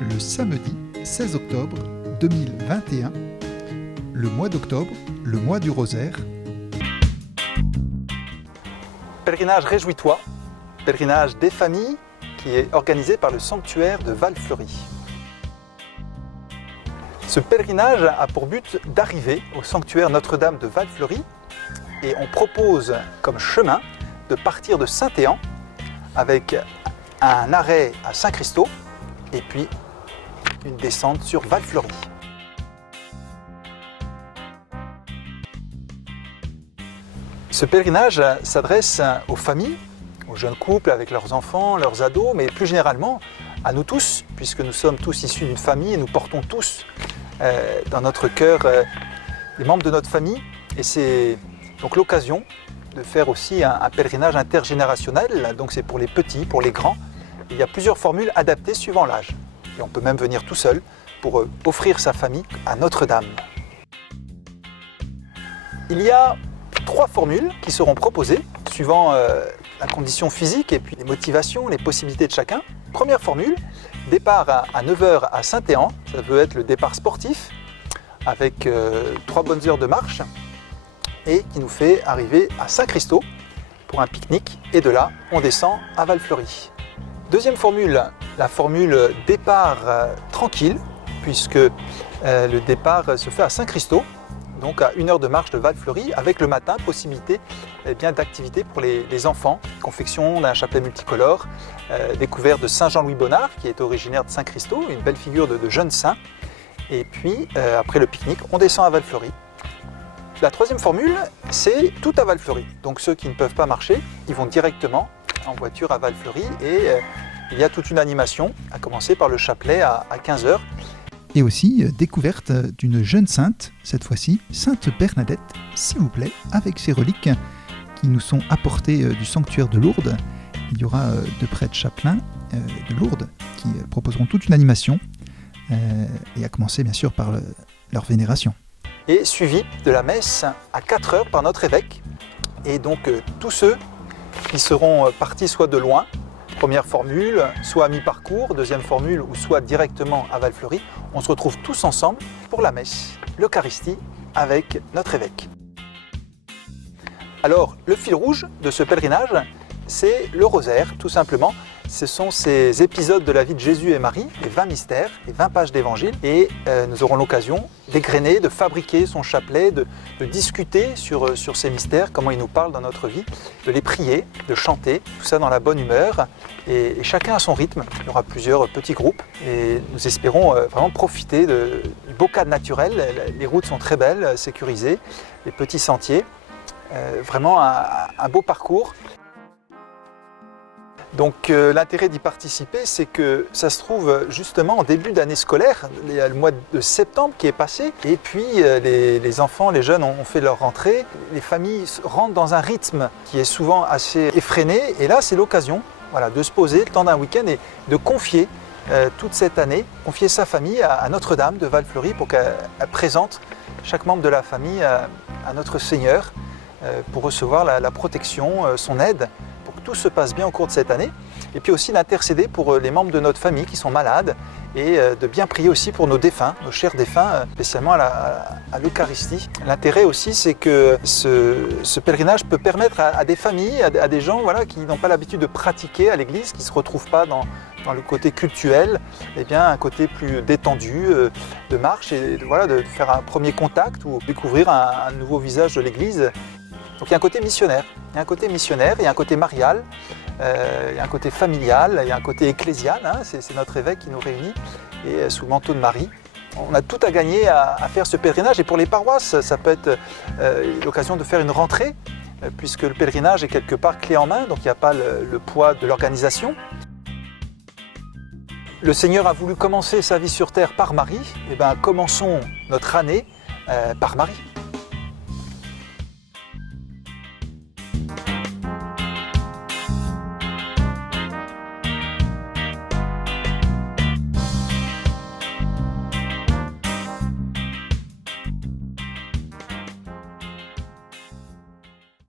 le samedi 16 octobre 2021, le mois d'octobre, le mois du rosaire. Pèlerinage Réjouis-toi, pèlerinage des familles qui est organisé par le sanctuaire de Val-Fleury. Ce pèlerinage a pour but d'arriver au sanctuaire Notre-Dame de Val-Fleury et on propose comme chemin de partir de Saint-Éan avec un arrêt à Saint-Christau et puis une descente sur Val-Fleury. Ce pèlerinage s'adresse aux familles, aux jeunes couples avec leurs enfants, leurs ados, mais plus généralement à nous tous, puisque nous sommes tous issus d'une famille et nous portons tous dans notre cœur les membres de notre famille. Et c'est donc l'occasion de faire aussi un pèlerinage intergénérationnel, donc c'est pour les petits, pour les grands. Il y a plusieurs formules adaptées suivant l'âge. Et on peut même venir tout seul pour offrir sa famille à Notre-Dame. Il y a 3 formules qui seront proposées suivant la condition physique et puis les motivations, les possibilités de chacun. Première formule, départ à 9h à Saint-Éan, ça peut être le départ sportif avec 3 bonnes heures de marche et qui nous fait arriver à Saint-Christau pour un pique-nique et de là on descend à Val-Fleury. Deuxième formule, la formule départ tranquille puisque le départ se fait à Saint-Christau, donc à 1 heure de marche de Val-Fleury, avec le matin possibilité d'activités pour les enfants, confection d'un chapelet multicolore, découverte de Saint Jean-Louis Bonnard qui est originaire de Saint-Christau, une belle figure de jeune saint. Et puis après le pique-nique, on descend à Val-Fleury. La troisième formule, c'est tout à Val-Fleury. Donc ceux qui ne peuvent pas marcher, ils vont directement en voiture à Val-Fleury et il y a toute une animation, à commencer par le chapelet à 15h. Et aussi découverte d'une jeune sainte, cette fois-ci, Sainte Bernadette, s'il vous plaît, avec ses reliques qui nous sont apportées du sanctuaire de Lourdes. Il y aura 2 prêtres chapelains de Lourdes qui proposeront toute une animation, et à commencer bien sûr par leur vénération. Et suivi de la messe à 4h par notre évêque. Et donc tous ceux qui seront partis soit de loin, première formule, soit à mi-parcours, deuxième formule, ou soit directement à Val-Fleury, on se retrouve tous ensemble pour la messe, l'Eucharistie, avec notre évêque. Alors, le fil rouge de ce pèlerinage, c'est le rosaire, tout simplement. Ce sont ces épisodes de la vie de Jésus et Marie, les 20 mystères, les 20 pages d'évangile, et nous aurons l'occasion d'égrener, de fabriquer son chapelet, de discuter sur ces mystères, comment ils nous parlent dans notre vie, de les prier, de chanter, tout ça dans la bonne humeur, et chacun à son rythme. Il y aura plusieurs petits groupes, et nous espérons vraiment profiter du beau cadre naturel. Les routes sont très belles, sécurisées, les petits sentiers, vraiment un beau parcours. Donc l'intérêt d'y participer, c'est que ça se trouve justement en début d'année scolaire, il y a le mois de septembre qui est passé, et puis les enfants, les jeunes ont fait leur rentrée, les familles rentrent dans un rythme qui est souvent assez effréné, et là c'est l'occasion de se poser le temps d'un week-end et de confier toute cette année, confier sa famille à Notre-Dame de Val-Fleury pour qu'elle présente chaque membre de la famille à notre Seigneur pour recevoir la protection, son aide, pour que tout se passe bien au cours de cette année, et puis aussi d'intercéder pour les membres de notre famille qui sont malades et de bien prier aussi pour nos défunts, nos chers défunts, spécialement à l'Eucharistie. L'intérêt aussi, c'est que ce pèlerinage peut permettre à des familles, à des gens qui n'ont pas l'habitude de pratiquer à l'église, qui ne se retrouvent pas dans le côté cultuel, et bien un côté plus détendu de marche et de faire un premier contact ou découvrir un nouveau visage de l'église. Donc il y a un côté missionnaire, il y a un côté marial, il y a un côté familial, il y a un côté ecclésial, c'est notre évêque qui nous réunit, et sous le manteau de Marie. On a tout à gagner à faire ce pèlerinage, et pour les paroisses, ça peut être l'occasion de faire une rentrée, puisque le pèlerinage est quelque part clé en main, donc il n'y a pas le poids de l'organisation. Le Seigneur a voulu commencer sa vie sur terre par Marie, et bien commençons notre année par Marie.